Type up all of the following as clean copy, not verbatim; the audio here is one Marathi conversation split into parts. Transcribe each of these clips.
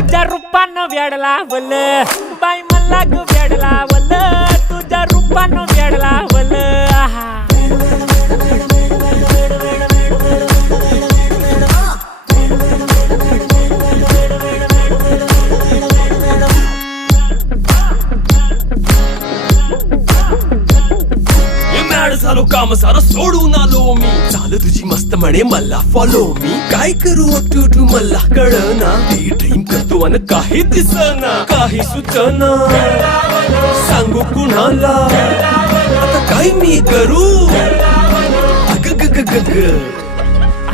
तुझ्या रूपानं वेड लावल बाई मला ग वेड लावल तुझ्या रूपानं वेड लावल आहा झालो काम सारं सोडून आलो मी चाल तुझी मस्त म्हणे मला फॉलो मी काय करू टू मला कळना ती ड्रीम करतो अन काही दिसना काही सुचना सांगू कुणाला आता काय मी करू अग ग ग ग ग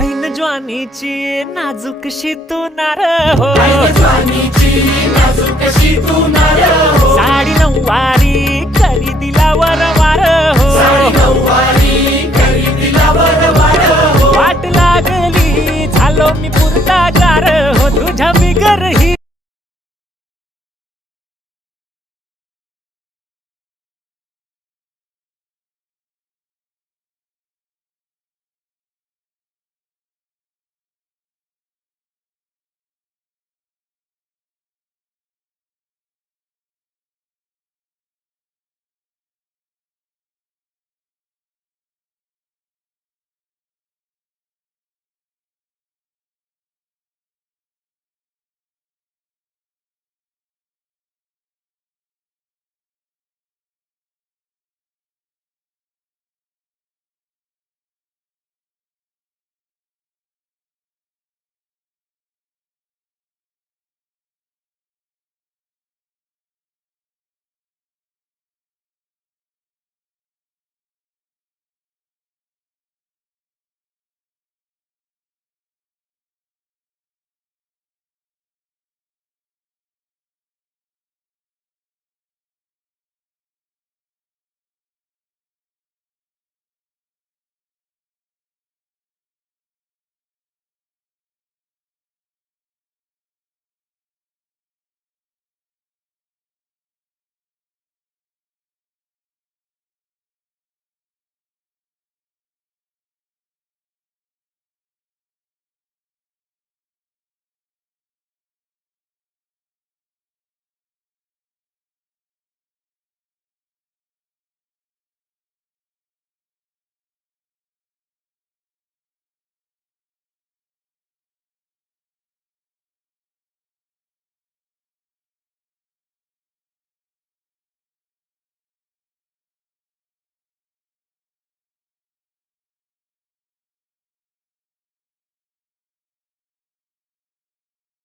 ऐन ज्वानीची नाजूकशी तू नार हो साडी नऊवारी करी दिला वरवार हो वाट लागली झालो मी पुरता गार हो तुझ्या बिगर ही